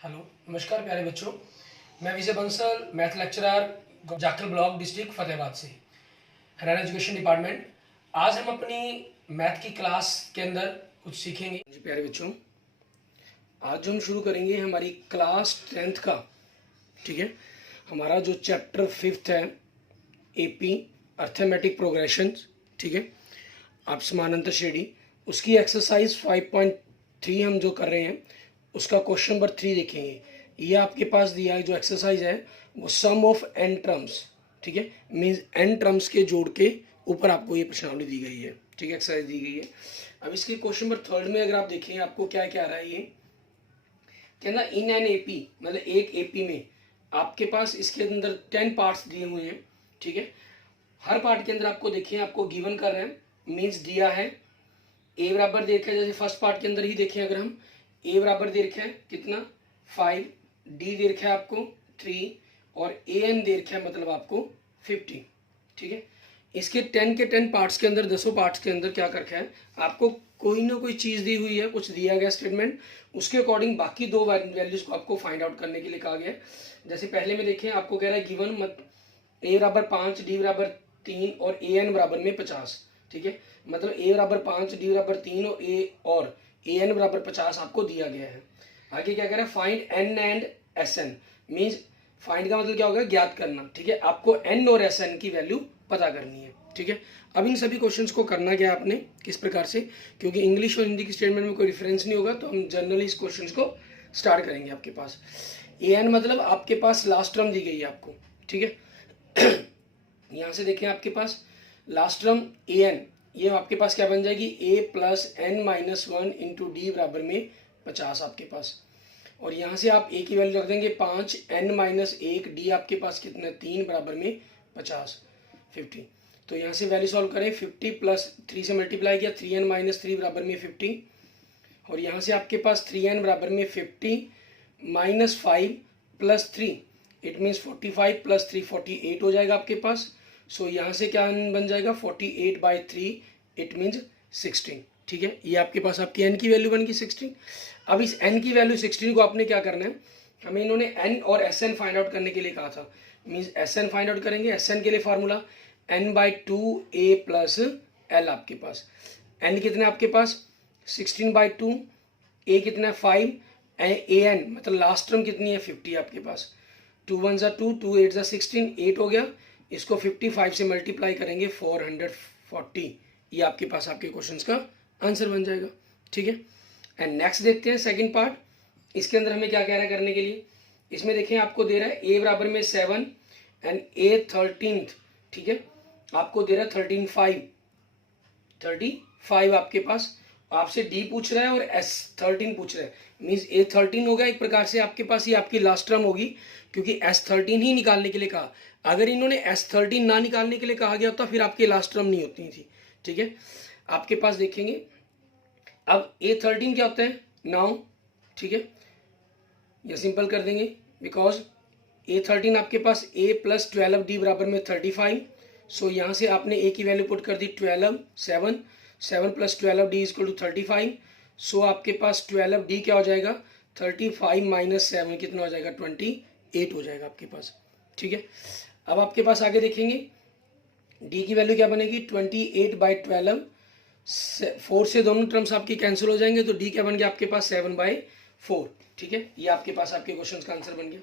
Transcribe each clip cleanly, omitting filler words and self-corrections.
Hello, नमस्कार प्यारे बच्चों। मैं Vijay Bansal, math lecturer, Jakhal block, district Fatehabad से, हरियाणा एजुकेशन डिपार्टमेंट। आज हम अपनी मैथ की क्लास के अंदर कुछ सीखेंगे। जी प्यारे बच्चों, आज जो हम शुरू करेंगे हमारी क्लास 10th का, ठीक है। हमारा जो चैप्टर 5th है, एपी अर्थमेटिक प्रोग्रेशन, ठीक है, आप समानांतर श्रेणी, उसकी एक्सरसाइज 5.3 हम जो कर रहे हैं उसका क्वेश्चन नंबर 3 देखेंगे। ये आपके पास दिया है जो एक्सरसाइज है वो सम ऑफ एन टर्म्स, ठीक है, मीन्स एन टर्म्स के जोड़ के ऊपर आपको ये प्रश्नावली दी गई है, ठीक है, एक्सरसाइज दी गई है। अब इसके क्वेश्चन नंबर 3 में अगर आप देखें आपको क्या क्या आ रहा है, ये कहना इन एन एपी, मतलब एक एपी में आपके पास इसके अंदर 10 पार्ट्स दिए हुए हैं, ठीक है। हर पार्ट के अंदर आपको देखें आपको गिवन कर रहे हैं, मीन्स दिया है ए बराबर दे रखा है, जैसे फर्स्ट पार्ट के अंदर ही देखें अगर हम ए बराबर दे रखा है कितना 5, डी दे रखा है आपको 3 और ए एन दे रखा है मतलब आपको 50, ठीक है। इसके 10 के 10 पार्ट्स के अंदर 10 पार्ट्स के अंदर क्या कर रखा है आपको कोई ना कोई चीज़ दी हुई है, कुछ दिया गया स्टेटमेंट, उसके अकॉर्डिंग बाकी दो वैल्यूज को आपको फाइंड आउट करने के लिए कहा गया है। जैसे पहले में देखें आपको कह रहा है गिवन मत ए बराबर 5, डी बराबर 3 और ए एन बराबर में 50, ठीक है, मतलब ए बराबर 5, डी बराबर 3 और ए एन बराबर 50 आपको दिया गया है। आगे क्या कह रहा है find n and s n, means find का मतलब क्या होगा ज्ञात करना, ठीक है, आपको एन और एस एन की वैल्यू पता करनी है, ठीक है। अब इन सभी क्वेश्चंस को करना क्या है आपने, किस प्रकार से, क्योंकि इंग्लिश और हिंदी की स्टेटमेंट में कोई डिफरेंस नहीं होगा तो हम जनरली इस क्वेश्चंस को स्टार्ट करेंगे। आपके पास ए एन मतलब आपके पास लास्ट टर्म दी गई है आपको, ठीक है। यहाँ से देखें आपके पास लास्ट टर्म ए एन, ये आपके पास क्या बन जाएगी a plus n minus 1 into d बराबर में 50 आपके पास, और यहाँ से आप a की वैल्यू रख देंगे 5, n माइनस 1, डी आपके पास कितना 3 बराबर में 50 50। तो यहाँ से वैल्यू सॉल्व करें 50 प्लस 3 से मल्टीप्लाई किया 3n माइनस 3 बराबर में 50, और यहाँ से आपके पास 3n बराबर में 50 minus 5 plus 3, it means 45 plus 3 48 हो जाएगा आपके पास। सो यहाँ से क्या बन जाएगा 48/3, इट मीन्स 16, ठीक है। ये आपके पास आपकी n की वैल्यू बन गई 16। अब इस n की वैल्यू 16 को आपने क्या करना है, हमें इन्होंने n और sn फाइंड आउट करने के लिए कहा था, मीन्स sn फाइंड आउट करेंगे। sn के लिए फार्मूला n/2a प्लस l, आपके पास n कितना आपके पास 16/2, a कितना 5, ए एन मतलब लास्ट टर्म कितनी है 50 आपके पास, 2 1 ज़ा 2, 2 8 ज़ा 16, 8 हो गया, इसको 55 से मल्टीप्लाई करेंगे 440, ये आपके पास आपके क्वेश्चंस का आंसर बन जाएगा, ठीक है। एंड नेक्स्ट देखते हैं सेकंड पार्ट, इसके अंदर हमें क्या कह रहा है करने के लिए, इसमें देखें आपको दे रहा है ए बराबर में 7 एंड ए 13th, ठीक है, आपको दे रहा है 35 आपके पास, आपसे डी पूछ रहा है और एस 13 पूछ रहा है, मीन्स ए 13 होगा एक प्रकार से आपके पास, ये आपकी लास्ट टर्म होगी क्योंकि एस 13 ही निकालने के लिए कहा। अगर इन्होंने एस 13 ना निकालने के लिए कहा गया होता फिर आपकी लास्ट टर्म नहीं होती थी, ठीक है। आपके पास देखेंगे अब ए 13 क्या होता है 9, ठीक है, ये सिंपल कर देंगे बिकॉज ए 13 आपके पास ए प्लस 12 डी बराबर में 35, सो यहाँ से आपने ए की वैल्यू पुट कर दी 12, 7 प्लस 12 डी इजक्वल टू 35, सो आपके पास 12 डी क्या हो जाएगा 35 माइनस 7 कितना हो जाएगा 28 हो जाएगा आपके पास, ठीक है। अब आपके पास आगे देखेंगे डी की वैल्यू क्या बनेगी 28/12, 4 से दोनों टर्म्स आपकी कैंसिल हो जाएंगे तो डी क्या बन गया आपके पास 7/4, ठीक है। ये आपके पास आपके क्वेश्चन का आंसर बन गया।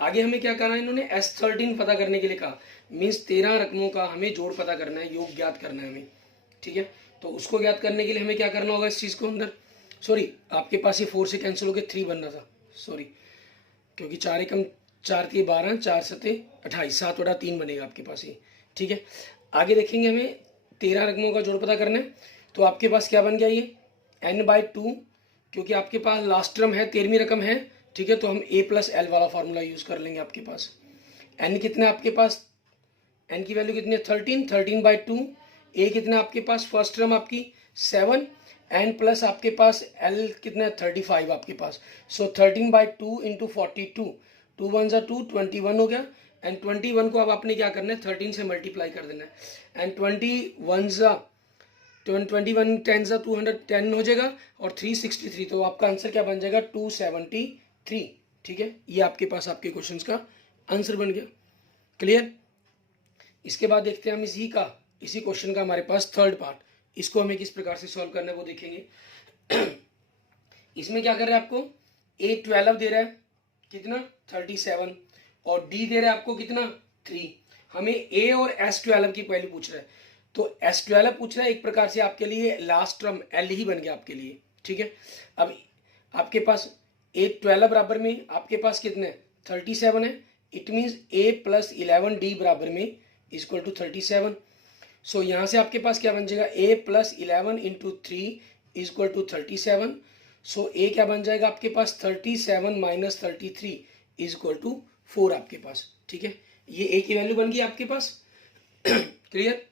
आगे हमें क्या करना है, इन्होंने S13 पता करने के लिए कहा, मीन्स 13 रकमों का हमें जोड़ पता करना है, योग ज्ञात करना है हमें, ठीक है। तो उसको ज्ञात करने के लिए हमें क्या करना होगा इस चीज़ को अंदर, सॉरी आपके पास ये 4 से कैंसिल हो गया 3 बनना था, सॉरी, क्योंकि 4 एकम 4 3 12, 4 7 28, 7 बटा 3 बनेगा आपके पास ये, ठीक है। आगे देखेंगे हमें 13 रकमों का जोड़ पता करना है, तो आपके पास क्या बन गया ये n/2, क्योंकि आपके पास लास्ट टर्म है 13वीं रकम है, ठीक है, तो हम a प्लस एल वाला फार्मूला यूज कर लेंगे। आपके पास n कितना है आपके पास, n की वैल्यू कितनी है 13/2, a कितना है आपके पास फर्स्ट टर्म आपकी 7, n प्लस आपके पास l कितना है 35 आपके पास, सो 13/2 इंटू 42, 2 1 ज़ा 2, 21 हो गया, एंड 21 को अब आपने क्या करना है 13 से मल्टीप्लाई कर देना है, एंड 21 ज़ा 21 10 210 हो जाएगा और 363, तो आपका आंसर क्या बन जाएगा 273, ठीक है, ये आपके पास आपके क्वेश्चंस का आंसर बन गया। क्लियर। इसके बाद देखते हैं हम इसी क्वेश्चन का हमारे पास थर्ड पार्ट, इसको हमें किस प्रकार से सॉल्व करना है वो देखेंगे। इसमें क्या कर रहे हैं, आपको A12 दे रहा है कितना 37 और D दे रहा है आपको कितना 3। हमें A और S12 की वैल्यू पूछ रहा है, तो S12 पूछ रहा है, एक प्रकार से आपके लिए लास्ट टर्म L ही बन गया आपके लिए। ठीक है, अब आपके पास A12 बराबर में आपके पास कितने 37 है, it means A plus 11D बराबर में इक्वल टू 37। सो यहाँ से आपके पास क्या बन जाएगा, A plus 11 into 3 equal to 37। So A क्या बन जाएगा आपके पास 37 माइनस 33 इक्वल टू 4 आपके पास। ठीक है, ये A की वैल्यू बन गई आपके पास। क्लियर।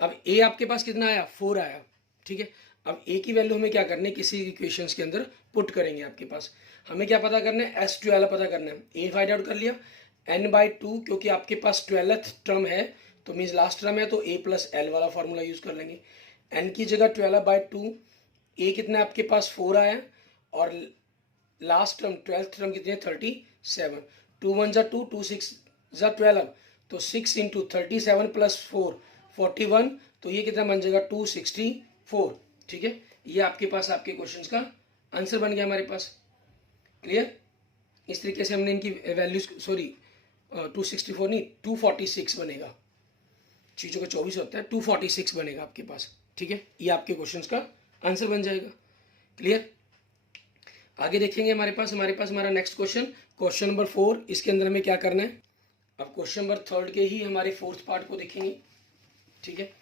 अब A आपके पास कितना आया 4 आया। ठीक है, अब A की वैल्यू हमें क्या करना है, किसी इक्वेशंस के अंदर पुट करेंगे। आपके पास हमें क्या पता करना है, S12 पता करना है। A फाइंड आउट कर लिया, n/2 क्योंकि आपके पास 12th टर्म है तो मीन्स लास्ट टर्म है, तो A प्लस L वाला फॉर्मूला यूज कर लेंगे। n की जगह 12/2, A कितना आपके पास 4 आया और लास्ट टर्म 12th टर्म कितनी है 37। 2 1 जा 2, 2 6 जा 12, तो 6 इंटू 37 प्लस 4 41, तो ये कितना बन जाएगा 264। ठीक है, ये आपके पास आपके क्वेश्चंस का आंसर बन गया हमारे पास। क्लियर। इस तरीके से हमने इनकी वैल्यूज, सॉरी 264 नहीं 246 बनेगा, चीज़ों का 24 होता है, 246 बनेगा आपके पास। ठीक है, ये आपके क्वेश्चंस का आंसर बन जाएगा। क्लियर। आगे देखेंगे हमारे पास हमारा नेक्स्ट क्वेश्चन नंबर 4। इसके अंदर हमें क्या करना है, अब क्वेश्चन नंबर 3 के ही हमारे 4th पार्ट को देखेंगे। ठीक है,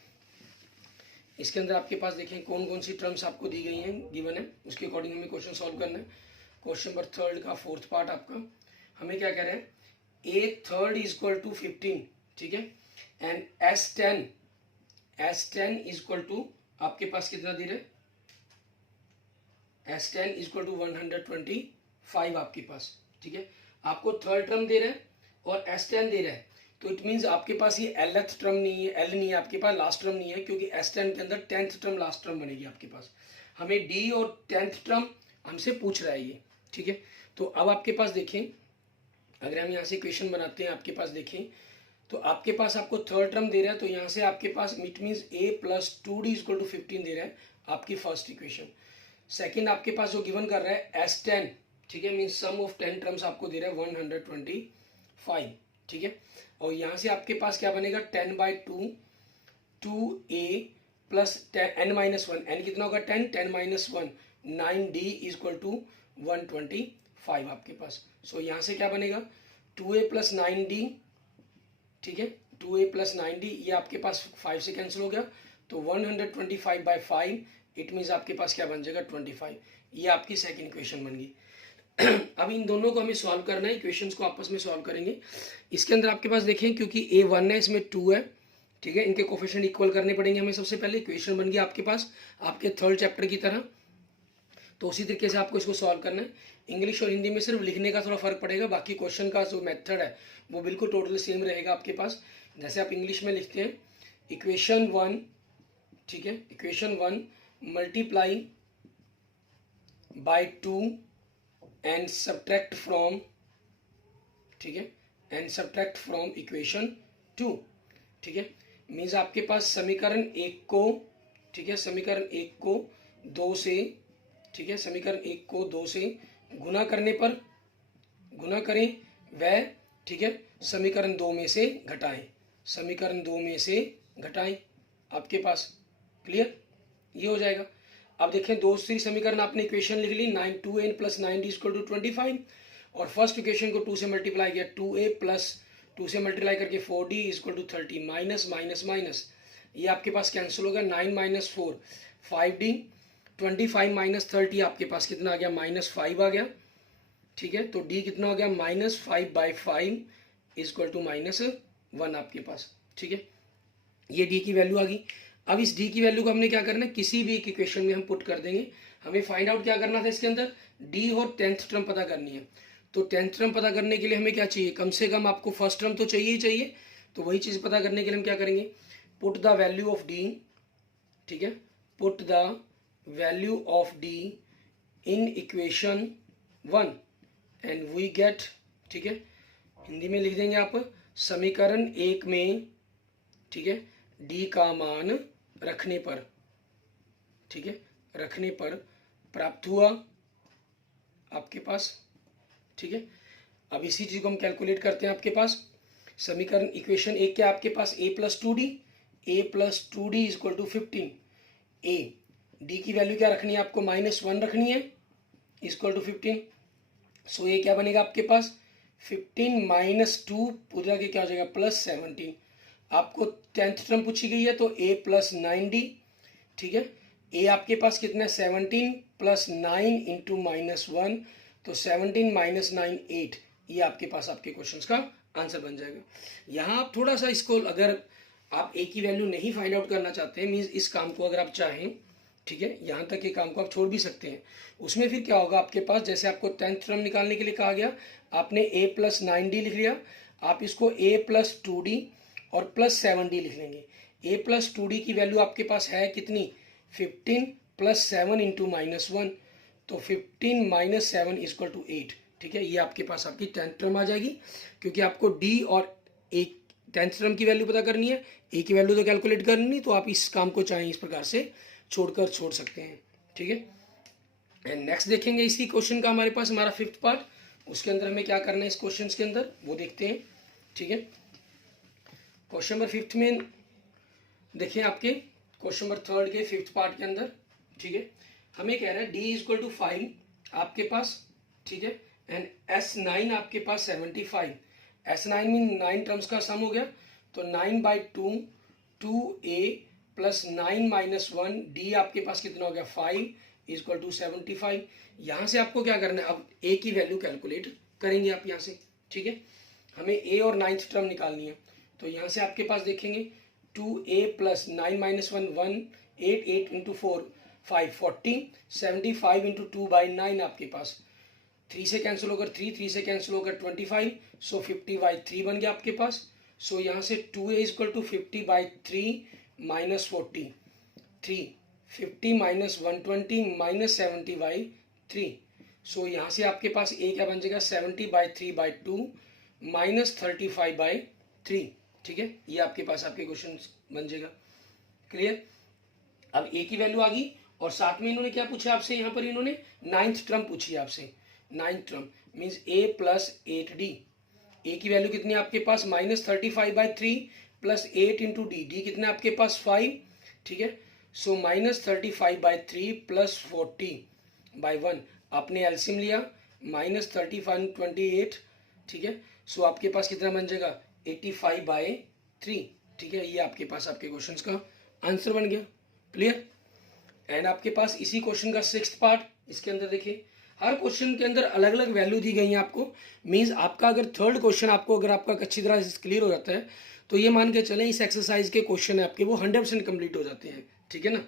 इसके अंदर आपके पास देखें कौन कौन सी टर्म्स आपको दी गई हैं, गिवन है, उसके अकॉर्डिंग हमें क्वेश्चन सॉल्व करना है। क्वेश्चन नंबर 3 का 4th पार्ट आपका हमें क्या कह रहे हैं, A3 इज इक्वल टू 15। ठीक है, and S10 is equal to आपके पास कितना दे रहे, S10 इज इक्वल टू 125 आपके पास। ठीक है, आपको थर्ड टर्म दे रहा है और S10 दे रहा है, तो इट मीन्स आपके पास ये Lth टर्म नहीं है, L नहीं है आपके पास, लास्ट टर्म नहीं है, क्योंकि S10 के अंदर 10th टर्म लास्ट टर्म बनेगी आपके पास। हमें D और 10th टर्म हमसे पूछ रहा है ये। ठीक है, तो अब आपके पास देखें, अगर हम यहाँ से इक्वेशन बनाते हैं, आपके पास देखें तो आपके पास आपको थर्ड टर्म दे रहा है, तो यहाँ से आपके पास it means A plus 2D equal to 15 दे रहा है आपकी फर्स्ट इक्वेशन। सेकेंड आपके पास जो गिवन कर रहा है S10, ठीक है, मीन्स सम ऑफ 10 टर्म्स आपको दे रहा है 125। ठीक है, और यहाँ से आपके पास क्या बनेगा 10/2 2A प्लस n-1, n कितना होगा 10, 10 माइनस 1 9D इक्वल टू 125 आपके पास। सो यहाँ से क्या बनेगा 2A प्लस 9D। ठीक है, 2A प्लस 9D, ये आपके पास 5 से कैंसिल हो गया, तो 125/5 इट मीन्स आपके पास क्या बन जाएगा 25। ये आपकी सेकंड इक्वेशन बन गई। अब इन दोनों को हमें सॉल्व करना है, इक्वेशंस को आपस में सॉल्व करेंगे। इसके अंदर आपके पास देखें, क्योंकि A1 है, इसमें 2 है। ठीक है, इनके कोफिशिएंट इक्वल करने पड़ेंगे हमें। सबसे पहले इक्वेशन बन गई आपके पास आपके थर्ड चैप्टर की तरह, तो उसी तरीके से आपको इसको सॉल्व करना है। इंग्लिश और हिंदी में सिर्फ लिखने का थोड़ा फर्क पड़ेगा, बाकी क्वेश्चन का जो मेथड है वो बिल्कुल टोटली सेम रहेगा आपके पास। जैसे आप इंग्लिश में लिखते हैं इक्वेशन 1, ठीक है, equation 1 multiply by 2 and subtract from, ठीक है, एंड सब्ट्रैक्ट फ्रॉम इक्वेशन 2। ठीक है, मीन्स आपके पास समीकरण 1 को, ठीक है, समीकरण 1 को 2 से, ठीक है, समीकरण 1 को 2 से गुना करने पर, गुना करें वह, ठीक है, समीकरण 2 में से घटाएं, समीकरण 2 में से घटाएं आपके पास। क्लियर, ये हो जाएगा। अब देखें दूसरी समीकरण आपने इक्वेशन लिख ली 2A plus 9D equal to 25, और फर्स्ट इक्वेशन को 2 से मल्टीप्लाई किया, 2A प्लस 2 से मल्टीप्लाई करके 4D equal to 30, minus minus minus, ये आपके पास कैंसिल होगा, 9 माइनस 4 5D, 25 माइनस 30 आपके पास कितना आ गया -5 आ गया। ठीक है, तो D कितना हो गया -5/5 इक्वल टू -1 आपके पास। ठीक है, ये D की वैल्यू आ गई। अब इस D की वैल्यू को हमने क्या करना है, किसी भी एक इक्वेशन में हम पुट कर देंगे। हमें फाइंड आउट क्या करना था इसके अंदर, D और 10th टर्म पता करनी है। तो 10th टर्म पता करने के लिए हमें क्या चाहिए, कम से कम आपको फर्स्ट टर्म तो चाहिए ही चाहिए। तो वही चीज़ पता करने के लिए हम क्या करेंगे, put the value of D, ठीक है, put the value of D in equation 1 and we get, ठीक है, हिंदी में लिख देंगे आप, समीकरण 1 में, ठीक है, डी का मान रखने पर, ठीक है, रखने पर प्राप्त हुआ आपके पास, ठीक है। अब इसी चीज को हम कैलकुलेट करते हैं। आपके पास समीकरण इक्वेशन 1 क्या आपके पास, a plus two d, a plus two d is equal to 15। A d की वैल्यू क्या रखनी है आपको, -1 रखनी है, इक्वल टू 15। सो ये क्या बनेगा आपके पास, 15 माइनस 2 पूरा के क्या हो जाएगा, +17। आपको 10th टर्म पूछी गई है तो a प्लस 9d, ठीक है। a आपके पास कितना है, 17 प्लस 9 इंटू -1, तो 17 माइनस 9 8। ये आपके पास आपके क्वेश्चंस का आंसर बन जाएगा। यहाँ आप थोड़ा सा इसको, अगर आप a की वैल्यू नहीं फाइंड आउट करना चाहते हैं, मीन्स इस काम को अगर आप चाहें, ठीक है, यहाँ तक के काम को आप छोड़ भी सकते हैं। उसमें फिर क्या होगा आपके पास, जैसे आपको 10th टर्म निकालने के लिए कहा गया, आपने a प्लस 9d लिख लिया, आप इसको a प्लस 2d और प्लस 7d लिख लेंगे। a प्लस 2d की वैल्यू आपके पास है कितनी, 15 प्लस 7 इंटू -1, तो 15 माइनस 7 इक्वल टू 8, ठीक है। ये आपके पास आपकी 10th टर्म आ जाएगी, क्योंकि आपको d और a 10th टर्म की वैल्यू पता करनी है, a की वैल्यू तो कैलकुलेट करनी, तो आप इस काम को चाहें इस प्रकार से छोड़ सकते हैं, ठीक है। एंड नेक्स्ट देखेंगे इसी क्वेश्चन का हमारे पास हमारा 5th पार्ट, उसके अंदर हमें क्या करना है इस क्वेश्चन के अंदर वो देखते हैं, ठीक है। क्वेश्चन नंबर 5th में देखिए, आपके क्वेश्चन नंबर 3rd के 5th पार्ट के अंदर, ठीक है, हमें कह रहा है d इक्वल टू 5 आपके पास, ठीक है, एंड S9 आपके पास 75। S9 में 9 टर्म्स का सम हो गया, तो 9/2 2a प्लस 9 माइनस 1 d आपके पास कितना हो गया, 5 इक्वल टू 75। यहाँ से आपको क्या करना है, अब a की वैल्यू कैलकुलेट करेंगे आप यहाँ से, ठीक है। हमें a और 9th टर्म निकालनी है, तो यहाँ से आपके पास देखेंगे 2a plus 9 minus 1 1 8 8 into 4 5 40 75 into 2/9 आपके पास 3 से कैंसिल होकर 3 से कैंसिल होकर 25, सो 50/3 बन गया आपके पास। सो यहाँ से 2a equal to 50/3 minus 40 3 50 minus 120 minus 70/3। So यहाँ से आपके पास a क्या बन जाएगा, 70/3/2 माइनस 35/3, ठीक है। ये आपके पास आपके क्वेश्चन बन जाएगा। क्लियर। अब a की वैल्यू आ गई, और साथ में इन्होंने क्या पूछा आपसे, यहाँ पर इन्होंने 9th टर्म पूछी है आपसे। 9th term means a plus 8d, a की वैल्यू कितनी है आपके पास, -35/3 प्लस 8 इंटू डी, डी कितना आपके पास 5, ठीक है। सो -35/3 प्लस 40/1, आपने एलसीएम लिया, -35 28, ठीक है। सो आपके पास कितना बन जाएगा, 85/3, ठीक है। ये आपके पास आपके क्वेश्चंस का आंसर बन गया। क्लियर। एंड आपके पास इसी क्वेश्चन का 6th पार्ट, इसके अंदर देखिए, हर क्वेश्चन के अंदर अलग अलग वैल्यू दी गई है आपको। मींस आपका अगर 3rd क्वेश्चन आपको अगर आपका अच्छी तरह से क्लियर हो जाता है, तो ये मान के चलें इस एक्सरसाइज के क्वेश्चन है आपके वो 100% कंप्लीट हो जाते हैं, ठीक है ना।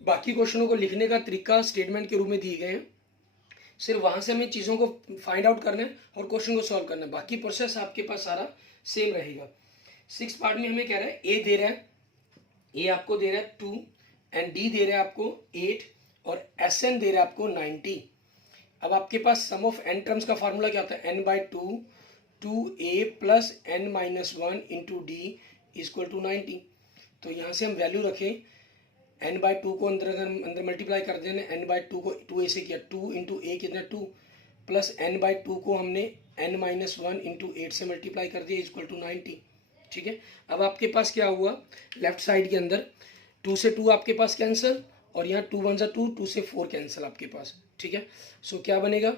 बाकी क्वेश्चनों को लिखने का तरीका स्टेटमेंट के रूप में दिए गए हैं, सिर्फ वहां से हमें चीज़ों को फाइंड आउट करना है और क्वेश्चन को सॉल्व करना है, बाकी प्रोसेस आपके पास सारा सेम रहेगा। 6th पार्ट में हमें कह रहा है ए दे रहा है, ए आपको दे रहा है 2 एंड डी दे रहा है आपको 8 और एस एन दे रहा है आपको 90। अब आपके पास सम ऑफ एन टर्म्स का फार्मूला क्या होता है, n/2 2a plus n minus 1 into d equal to 90। तो यहाँ से हम वैल्यू रखें, n/2 को अंदर मल्टीप्लाई कर देना, n/2 को 2a से किया, 2 इंटू a कितना 2, प्लस n/2 को हमने n माइनस 1 इंटू 8 से मल्टीप्लाई कर दिया इक्वल टू 90, ठीक है। अब आपके पास क्या हुआ, लेफ्ट साइड के अंदर 2 से 2 आपके पास कैंसिल, और यहाँ 2 1 2, 2 से 4 कैंसिल आपके पास, ठीक है। सो क्या बनेगा,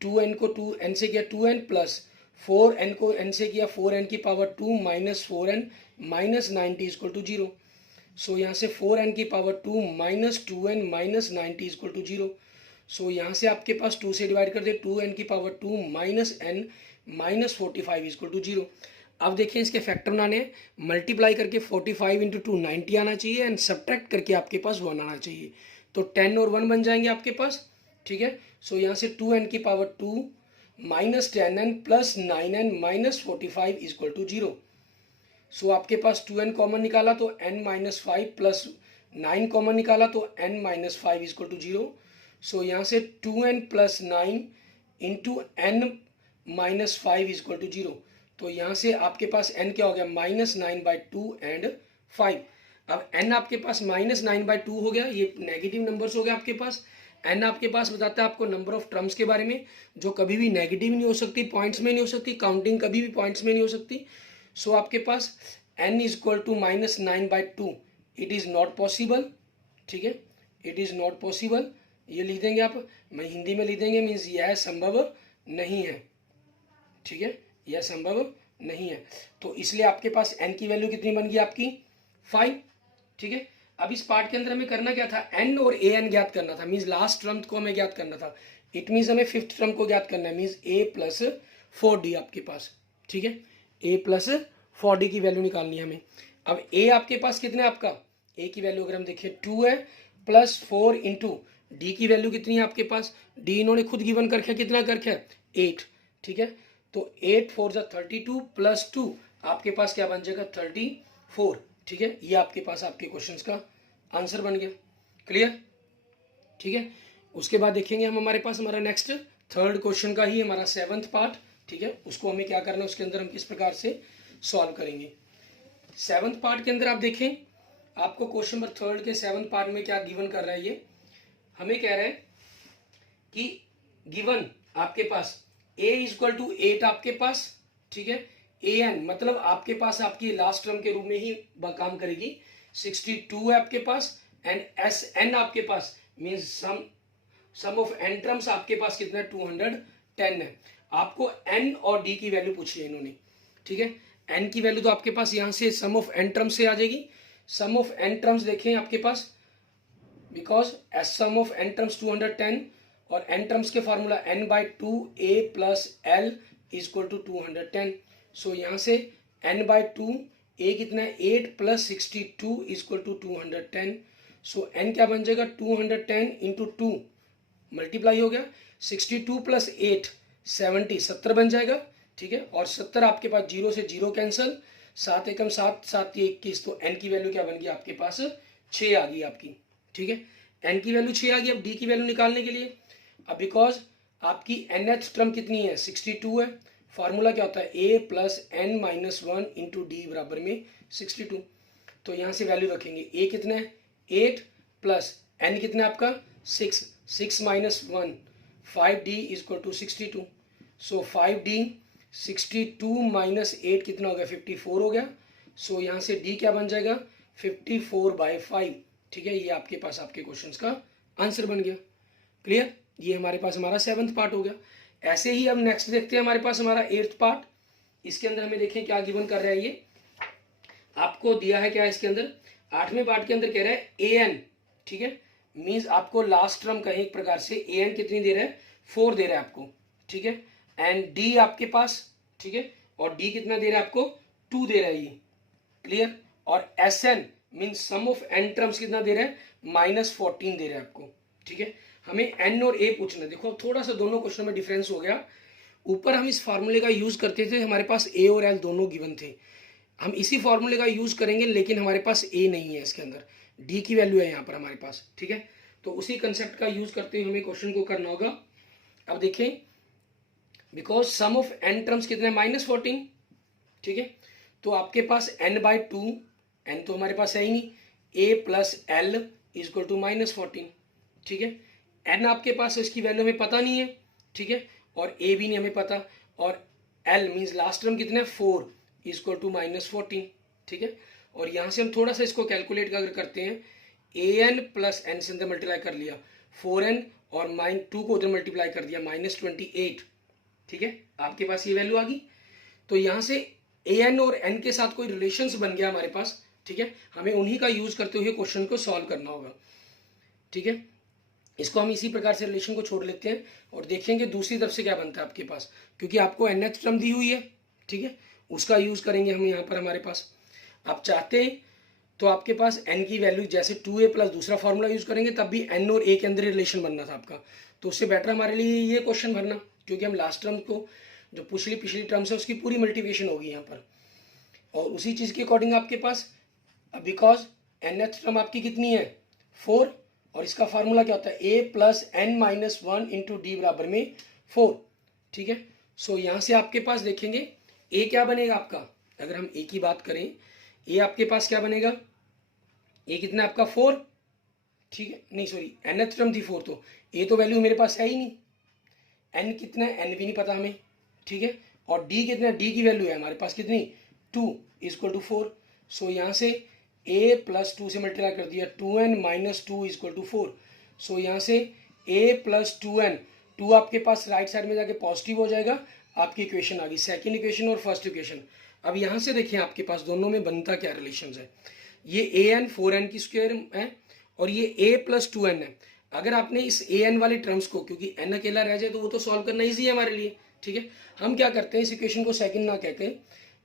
2n को 2n से किया 2n प्लस 4n को n से किया 4n की power 2 minus 4n minus 90 equal to 0। So यहाँ से 4n की power 2 minus 2n minus 90 equal to 0। So यहाँ से आपके पास 2 से डिवाइड कर दे, 2n की power 2 minus n minus 45 equal to 0। अब देखिए इसके फैक्टर बनाने, मल्टीप्लाई करके 45 इंटू 2 90 आना चाहिए, एंड सब्ट्रैक्ट करके आपके पास 1 आना चाहिए, तो 10 और 1 बन जाएंगे आपके पास, ठीक है। सो यहाँ से 2n की power 2 minus 10n plus 9n minus 45 equal to 0। So आपके पास 2n कॉमन निकाला तो n माइनस 5 प्लस 9 कॉमन निकाला तो n minus 5 equal to 0। So यहाँ से 2n plus 9 into n minus 5 is equal to 0। तो यहाँ से आपके पास n क्या हो गया, -9/2 एंड 5। अब n आपके पास -9/2 हो गया, ये नेगेटिव नंबर्स हो गया आपके पास। n आपके पास बताता है आपको नंबर ऑफ टर्म्स के बारे में, जो कभी भी नेगेटिव नहीं हो सकती, पॉइंट्स में नहीं हो सकती, काउंटिंग कभी भी पॉइंट्स में नहीं हो सकती। सो आपके पास n is equal to -9/2, it is not possible. ठीक है, इट इज़ नॉट पॉसिबल, ये लिख देंगे आप, मैं हिंदी में लिख देंगे, मीन्स यह संभव नहीं है। ठीक है, यह संभव नहीं है। तो इसलिए आपके पास n की वैल्यू कितनी बन गई आपकी, 5। ठीक है, अब इस पार्ट के अंदर हमें करना क्या था, n और an ज्ञात करना था, मीन्स लास्ट टर्म को हमें ज्ञात करना था। इट मीन्स हमें फिफ्थ टर्म को ज्ञात करना है, मीन्स a प्लस 4d आपके पास। ठीक है, a प्लस 4d की वैल्यू निकालनी है हमें। अब a आपके पास कितना है आपका, a की वैल्यू अगर हम देखें 2 है, प्लस 4 इंटू डी की वैल्यू कितनी है आपके पास, डी इन्होंने खुद गिवन कर रखा है, कितना कर रखा है, 8। ठीक है, तो 8 4 जा 32 प्लस 2 आपके पास क्या बन जाएगा, 34। ठीक है, ये आपके पास आपके क्वेश्चंस का आंसर बन गया। क्लियर। ठीक है, उसके बाद देखेंगे हम हमारे पास हमारा नेक्स्ट थर्ड क्वेश्चन का ही हमारा 7th पार्ट। ठीक है, उसको हमें क्या करना है, उसके अंदर हम किस प्रकार से सॉल्व करेंगे। 7th पार्ट के अंदर आप देखें, आपको क्वेश्चन नंबर 3 के 7th पार्ट में क्या गिवन कर रहा है, ये हमें कह रहा है कि गिवन आपके पास a इज इक्वल टू 8 आपके पास। ठीक है, an मतलब आपके पास आपकी लास्ट टर्म के रूप में ही काम करेगी, 62 है आपके पास, एंड sn आपके पास means sum of n terms आपके पास कितना है, 210 है। आपको n और d की वैल्यू पूछी है इन्होंने। ठीक है, n की वैल्यू तो आपके पास यहाँ से सम ऑफ n टर्म्स से आ जाएगी। सम ऑफ n टर्म्स देखें आपके पास, because S sum of n terms 210 और n टर्म्स के formula n/2 a plus l is equal to 210। So यहाँ से n/2 a कितना है, 8 plus 62 is equal to 210। So n क्या बन जाएगा, 210 इंटू 2 मल्टीप्लाई हो गया, 62 प्लस 8 70 बन जाएगा। ठीक है, और 70 आपके पास 0 से 0 कैंसिल, 7 एकम 7 7 21, तो n की वैल्यू क्या बन गई आपके पास, 6 आ गई आपकी। ठीक है, n की वैल्यू 6 आ गई। अब d की वैल्यू निकालने के लिए, अब बिकॉज आपकी nth टर्म कितनी है, 62 है, फार्मूला क्या होता है, a plus n minus 1 into d बराबर में 62। तो यहाँ से वैल्यू रखेंगे, a कितना है 8 प्लस n कितना है आपका 6, 6 minus 1 5d is equal to 62। So 5d 62 minus 8 कितना हो गया, 54 हो गया। सो यहाँ से d क्या बन जाएगा, 54/5। ठीक है, ये आपके पास आपके क्वेश्चंस का आंसर बन गया। क्लियर, ये हमारे पास हमारा 7th पार्ट हो गया। ऐसे ही अब नेक्स्ट देखते हैं हमारे पास हमारा 8th पार्ट। इसके अंदर हमें देखें क्या गिवन कर रहा है, ये आपको दिया है क्या इसके अंदर, 8वें पार्ट के अंदर कह रहा है an। ठीक है, मीन्स आपको लास्ट टर्म कहें एक प्रकार से, an कितनी दे रहा है, 4 दे रहा है आपको। ठीक है, एंड d आपके पास, ठीक है, और d कितना दे रहा है आपको, 2 दे रहा है ये। क्लियर, और sn means sum of n terms कितना दे रहा है, -14 दे रहा है आपको। ठीक है, हमें n और a पूछना है। देखो अब थोड़ा सा दोनों क्वेश्चन में डिफरेंस हो गया। ऊपर हम इस फार्मूले का यूज करते थे, हमारे पास a और l दोनों गिवन थे, हम इसी फार्मूले का यूज करेंगे, लेकिन हमारे पास a नहीं है इसके अंदर, d की वैल्यू है यहाँ पर हमारे पास। ठीक है, तो उसी कंसेप्ट का यूज करते हुए हमें क्वेश्चन को करना होगा। अब देखें, because sum of n terms कितने, -14। ठीक है, तो आपके पास n/2, n तो हमारे पास है ही नहीं, a plus l is equal to -14। ठीक है, n आपके पास इसकी वैल्यू हमें पता नहीं है। ठीक है, और a भी नहीं हमें पता, और l मीन्स लास्ट टर्म कितना है, 4 इज इक्वल टू -14। ठीक है, और यहाँ से हम थोड़ा सा इसको कैलकुलेट अगर करते हैं, an प्लस n से अंदर मल्टीप्लाई कर लिया, 4n और -2 को उधर मल्टीप्लाई कर दिया, -28। ठीक है, आपके पास ये वैल्यू आ गई। तो यहाँ से an और n के साथ कोई रिलेशंस बन गया हमारे पास। ठीक है, हमें उन्हीं का यूज करते हुए क्वेश्चन को सॉल्व करना होगा। ठीक है, इसको हम इसी प्रकार से रिलेशन को छोड़ लेते हैं और देखेंगे दूसरी तरफ से क्या बनता है आपके पास, क्योंकि आपको nth टर्म दी हुई है। ठीक है, उसका यूज करेंगे हम यहाँ पर हमारे पास। आप चाहते हैं तो आपके पास n की वैल्यू जैसे 2a प्लस दूसरा फॉर्मूला यूज करेंगे, तब भी n और a के अंदर रिलेशन बनना था आपका, तो उससे बेटर हमारे लिए ये क्वेश्चन भरना, क्योंकि हम लास्ट टर्म को जो पिछली टर्म्स है उसकी पूरी मल्टीप्लिकेशन होगी यहाँ पर, और उसी चीज़ के अकॉर्डिंग आपके पास, बिकॉज nth टर्म आपकी कितनी है, 4, और इसका फार्मूला क्या होता है, a plus n minus 1 into d बराबर में 4। ठीक है। सो यहाँ से आपके पास देखेंगे ए क्या बनेगा आपका, अगर हम ए की बात करें, ए आपके पास क्या बनेगा, ए कितना आपका 4, ठीक है, नहीं सॉरी nth टर्म थी 4, तो ए तो वैल्यू मेरे पास है ही नहीं, एन कितना है एन भी नहीं पता हमें, ठीक है, और डी कितना, डी की वैल्यू है हमारे पास कितनी 2 इजक्वल टू 4। सो यहाँ से a प्लस 2 से मल्टीप्लाई कर दिया, 2n माइनस 2 इजक्वल टू 4। सो यहाँ से a प्लस 2n, 2 आपके पास राइट साइड में जाके पॉजिटिव हो जाएगा, आपकी इक्वेशन आ गई, सेकेंड इक्वेशन और फर्स्ट इक्वेशन। अब यहाँ से देखिए आपके पास दोनों में बनता क्या रिलेशन है, ये an 4n की स्क्वायर है और ये a प्लस 2n है। अगर आपने इस an वाले टर्म्स को, क्योंकि n अकेला रह जाए तो वो तो सॉल्व करना ईजी है हमारे लिए, ठीक है, हम क्या करते हैं इस इक्वेशन को सेकंड ना कहकर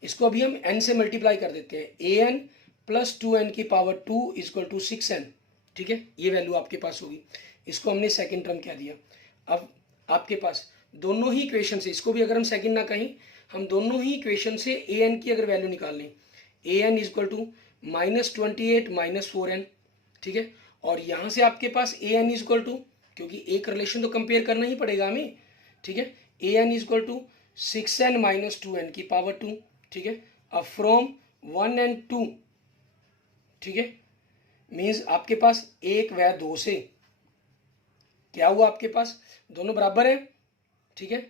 इसको अभी हम n से मल्टीप्लाई कर देते हैं, an प्लस 2n की पावर 2 इजक्वल टू 6n, ठीक है, ये वैल्यू आपके पास होगी, इसको हमने सेकंड टर्म कह दिया। अब आपके पास दोनों ही इक्वेशन से, इसको भी अगर हम सेकंड ना कहें, हम दोनों ही इक्वेशन से an की अगर वैल्यू निकाल लें, an equal to -28 minus 4n, ठीक है, और यहाँ से आपके पास an इजक्वल टू, क्योंकि एक रिलेशन तो कंपेयर करना ही पड़ेगा हमें, ठीक है, an equal to 6n minus 2n की पावर 2, ठीक है। अब फ्रॉम 1 and 2, ठीक है, मीन्स आपके पास 1 व 2 से क्या हुआ, आपके पास दोनों बराबर है, ठीक है,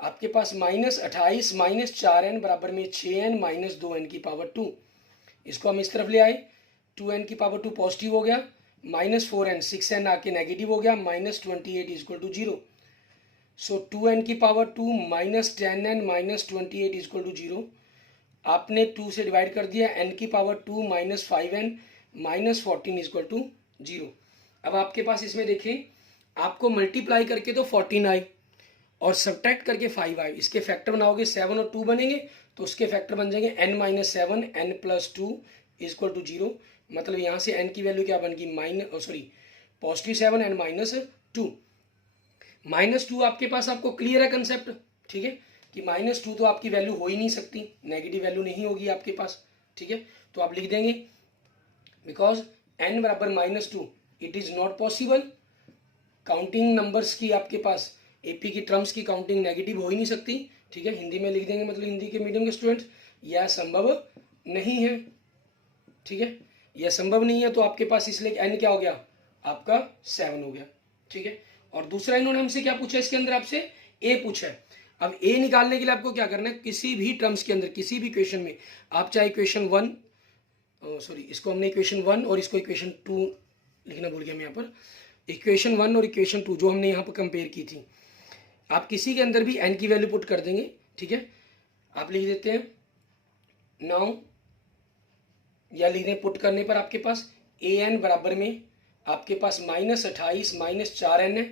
आपके पास -28 माइनस 4n बराबर में 6n माइनस 2n की पावर 2, इसको हम इस तरफ ले आए, 2n की पावर 2 पॉजिटिव हो गया, -4n 6n आके नेगेटिव हो गया, -28 इजक्वल टू 0। सो 2n की power 2 minus 10n minus 28 is equal to 0, आपने 2 से डिवाइड कर दिया, n की power 2 minus 5n minus 14 is equal to 0। अब आपके पास इसमें देखें, आपको मल्टीप्लाई करके तो 14 आई और सब्ट्रैक्ट करके 5 आई, इसके फैक्टर बनाओगे 7 और 2 बनेंगे, तो उसके फैक्टर बन जाएंगे n minus 7 n plus 2 is equal to 0। मतलब यहाँ से n की वैल्यू क्या बन गई, पॉजिटिव 7 n माइनस 2, -2 आपके पास, आपको क्लियर है कंसेप्ट, ठीक है, कि -2 तो आपकी वैल्यू हो ही नहीं सकती, नेगेटिव वैल्यू नहीं होगी आपके पास, ठीक है, तो आप लिख देंगे बिकॉज n बराबर -2 it is not possible, counting numbers की आपके पास एपी की टर्म्स की काउंटिंग नेगेटिव हो ही नहीं सकती, ठीक है, हिंदी में लिख देंगे, मतलब हिंदी के मीडियम के स्टूडेंट्स, यह संभव नहीं है, ठीक है, यह संभव नहीं है, तो आपके पास इसलिए n क्या हो गया, आपका 7 हो गया, ठीक है। और दूसरा इन्होंने हमसे क्या पूछा, इसके अंदर आपसे a पूछा है। अब a निकालने के लिए आपको क्या करना है, किसी भी टर्म्स के अंदर, किसी भी इक्वेशन में, आप चाहे इक्वेशन 1, सॉरी इसको हमने इक्वेशन 1 और इसको इक्वेशन 2 लिखना भूल गया मैं, यहाँ पर इक्वेशन 1 और इक्वेशन 2 जो हमने यहाँ पर कंपेयर की थी, आप किसी के अंदर भी n की वैल्यू पुट कर देंगे, ठीक है, आप लिख देते हैं नाउ, या लिख दें पुट करने पर आपके पास an बराबर में आपके पास -28 माइनस 4n है,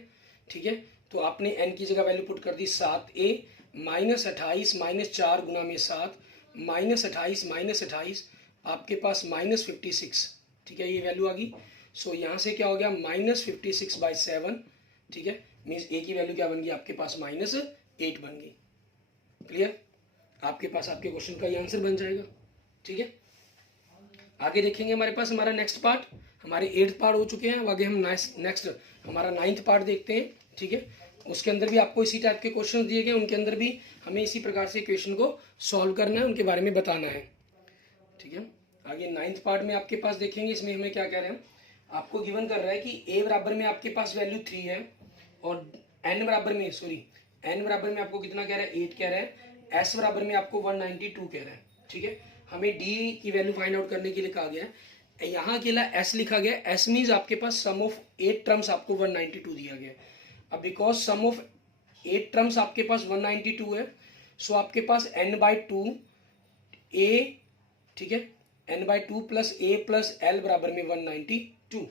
ठीक है, तो आपने n की जगह वैल्यू पुट कर दी 7a, -28 माइनस 4 गुना में 7, -28 माइनस 28 आपके पास -56, ठीक है, ये वैल्यू आ गई। सो यहाँ से क्या हो गया, -56/7, ठीक है, मीन्स a की वैल्यू क्या बन गई आपके पास, -8 बन गई। क्लियर, आपके पास आपके क्वेश्चन का ये आंसर बन जाएगा, ठीक है। आगे देखेंगे हमारे पास हमारा नेक्स्ट पार्ट, हमारे 8th पार्ट हो चुके हैं, अब आगे हम नेक्स्ट हमारा 9th पार्ट देखते हैं, ठीक है। उसके अंदर भी आपको इसी टाइप के क्वेश्चन दिए गए, उनके अंदर भी हमें इसी प्रकार से क्वेश्चन को सॉल्व करना है, उनके बारे में बताना है, ठीक है। आगे 9th पार्ट में आपके पास देखेंगे, इसमें हमें क्या कह रहे हैं, आपको गिवन कर रहा है कि a बराबर में आपके पास वैल्यू 3 है और n बराबर में आपको कितना कह रहा है, 8 कह रहा है, s बराबर में आपको 192 कह रहा है, ठीक है। हमें d की वैल्यू फाइंड आउट करने के लिए कहा गया है, यहाँ अकेला s लिखा गया, s मीन्स आपके पास सम ऑफ 8 टर्म्स आपको 192 दिया गया है। अब बिकॉज सम ऑफ 8 टर्म्स आपके पास 192 है, सो आपके पास n/2 a, ठीक है, n/2 plus a plus l बराबर में 192।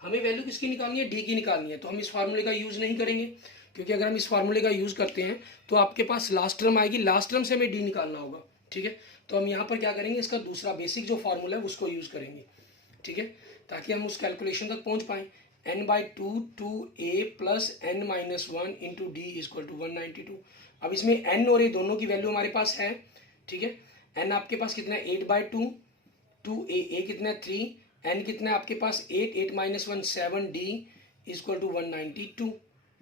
हमें वैल्यू किसकी निकालनी है, d की निकालनी है, तो हम इस फार्मूले का यूज नहीं करेंगे, क्योंकि अगर हम इस फार्मूले का यूज करते हैं तो आपके पास लास्ट टर्म आएगी, लास्ट टर्म से हमें d निकालना होगा, ठीक है। तो हम यहाँ पर क्या करेंगे, इसका दूसरा बेसिक जो फार्मूला है उसको यूज करेंगे, ठीक है, ताकि हम उस कैलकुलेशन तक पहुंच पाए। n/2 2a plus n-1 into d is equal to 192। अब इसमें n और a दोनों की वैल्यू हमारे पास है, ठीक है। n आपके पास कितना है 8/2, 2a कितना है 3, n कितना है आपके पास 8, 8 - 1 7, d इजक्वल टू 192,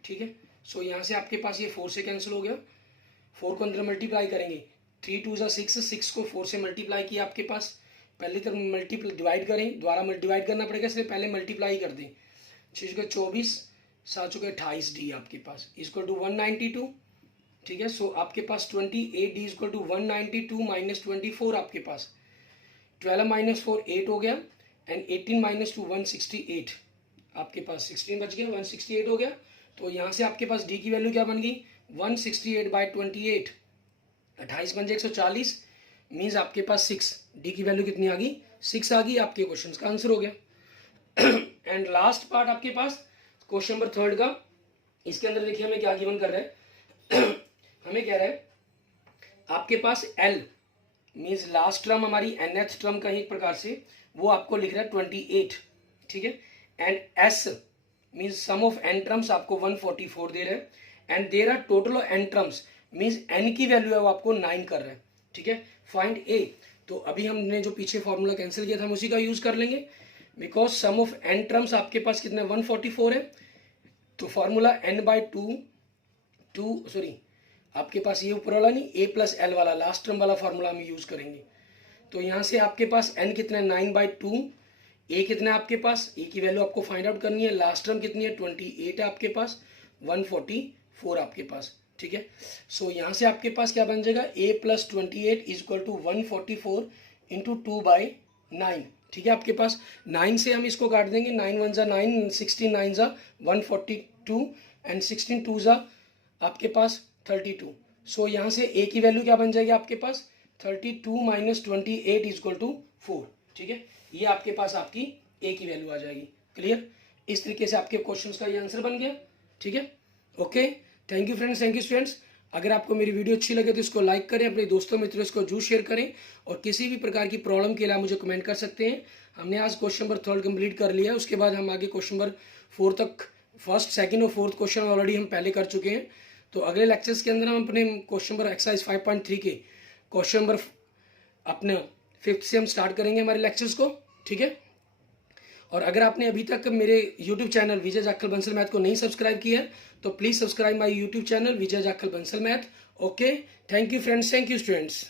ठीक है। सो यहाँ से आपके पास ये 4 से कैंसिल हो गया, 4 को अंदर मल्टीप्लाई करेंगे, 3 2 ज़ा 6, 6 को 4 से मल्टीप्लाई किया आपके पास, पहले तो मल्टीप्लाई डिवाइड करें, दोबारा डिवाइड करना पड़ेगा इसलिए पहले मल्टीप्लाई कर दें, 6 को 24, 7 चुके 28 डी आपके पास इक्वल टू 192, ठीक है। सो आपके पास 28 डी इक्वल टू 192 माइनस 24 आपके पास 12 माइनस 4 8 हो गया, एंड 18 माइनस 2 168 आपके पास 16 बच गया, 168 हो गया। तो यहाँ से आपके पास डी की वैल्यू क्या बन गई 168 बाई 28, 28 बन जाए 140, मीन्स आपके पास 6, डी की वैल्यू कितनी आ गई 6 आ गई, आपके क्वेश्चन का आंसर हो गया। एंड लास्ट पार्ट आपके पास क्वेश्चन नंबर 3 का, इसके अंदर देखिए हमें क्या गिवन कर रहा है हमें कह रहा है आपके पास L मीन्स लास्ट टर्म हमारी nth टर्म का एक प्रकार से वो आपको लिख रहा है 28, ठीक है। And S means sum of n terms आपको 144 दे रहे हैं, and there are total of n terms means n की वैल्यू है वो आपको 9 कर रहा है, ठीक है। फाइंड A, तो अभी हमने जो पीछे फॉर्मूला कैंसिल किया था हम उसी का यूज कर लेंगे, because sum of n terms आपके पास कितने 144 है, तो formula n by two sorry आपके पास ये ऊपर वाला नहीं a प्लस एल वाला लास्ट टर्म वाला फॉर्मूला हम यूज करेंगे। तो यहाँ से आपके पास n कितना है 9/2, a कितना है आपके पास, a की वैल्यू आपको फाइंड आउट करनी है, लास्ट टर्म कितनी है 28 है आपके पास, 144 आपके पास, ठीक है। सो यहाँ से आपके पास क्या बन जाएगा a plus 28 is equal to 144 into 2/9, ठीक है। आपके पास 9 से हम इसको काट देंगे, 9 1 ज़ा 9, 16 9 ज़ा 142, एंड 16 2 ज़ा आपके पास 32। सो यहाँ से a की वैल्यू क्या बन जाएगी आपके पास 32 माइनस 28 इज इक्वल टू 4, ठीक है। ये आपके पास आपकी a की वैल्यू आ जाएगी। क्लियर, इस तरीके से आपके क्वेश्चंस का ये आंसर बन गया, ठीक है। Okay, thank you friends, thank you students. अगर आपको मेरी वीडियो अच्छी लगे तो इसको लाइक करें, अपने दोस्तों मित्रों इसको जरूर शेयर करें, और किसी भी प्रकार की प्रॉब्लम के लिए आप मुझे कमेंट कर सकते हैं। हमने आज क्वेश्चन नंबर 3 कंप्लीट कर लिया है, उसके बाद हम आगे क्वेश्चन नंबर 4 तक, फर्स्ट सेकंड और फोर्थ क्वेश्चन ऑलरेडी हम पहले कर चुके हैं। तो अगले लेक्चर्स के अंदर हम अपने क्वेश्चन नंबर एक्सरसाइज 5.3 के क्वेश्चन नंबर अपने 5th से हम स्टार्ट करेंगे हमारे लेक्चर्स को, ठीक है। और अगर आपने अभी तक मेरे यूट्यूब चैनल विजय जाखल बंसल मैथ को नहीं सब्सक्राइब किया है तो please subscribe my YouTube channel Vijay Jakhal Bansal math. Okay, thank you friends, thank you students.